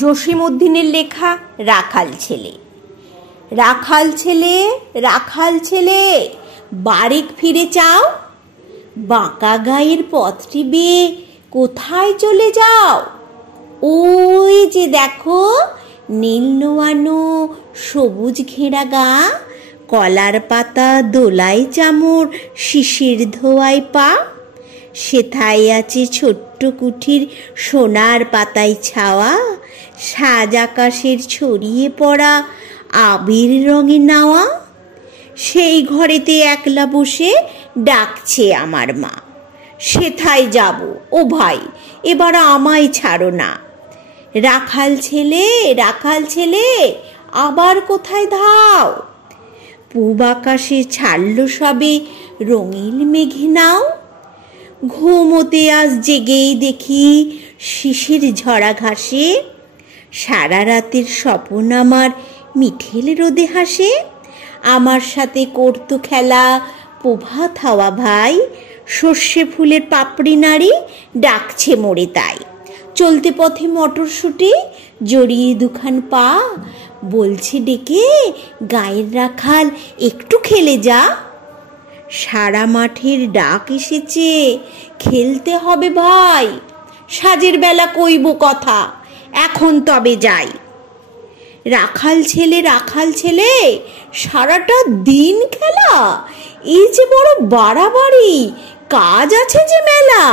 জসীমউদ্দিনের লেখা রাখাল ছেলে। রাখাল ছেলে, রাখাল ছেলে, বারেক ফিরে চাও, বাঁকা গায়ের পথটি বেয়ে কোথায় চলে যাও? ওই যে দেখো নীল নোয়ানো সবুজ ঘেরা গা, কলার পাতা দোলায় চামর, শিশির ধোয়ায় পা, সেথায় আছে ছোট্ট কুঠির সোনার পাতায় ছাওয়া, সাজ আকাশের ছড়িয়ে পড়া আবির রঙে নাওয়া। সেই ঘরেতে একলা বসে ডাকছে আমার মা, সেথায় যাব ও ভাই, এবার আমায় ছাড়ো না। রাখাল ছেলে, রাখাল ছেলে, আবার কোথায় ধাও? পূব আকাশে ছাড়ল সবে রঙিন মেঘে নাও। ঘুমোতে আজ জেগেই দেখি শিশির ঝরা ঘাসে, সারা রাতের স্বপন আমার মিঠেল রোদে হাসে। আমার সাথে করতো খেলা প্রভাত হাওয়া ভাই, সর্ষে ফুলের পাপড়ি নাড়ি ডাকছে মোরে তাই। চলতে পথে মটরশুঁটি জড়িয়ে দুখান পা, বলছে ডেকে গায়ের রাখাল একটু খেলে যা। সারা মাঠের ডাক এসেছে, খেলতে হবে ভাই, সাজের বেলা কইব কথা, এখন তবে যাই। রাখাল ছেলে, রাখাল ছেলে, সারাটা দিন খেলা, এই যে বড় বাড়াবাড়ি, কাজ আছে যে মেলা।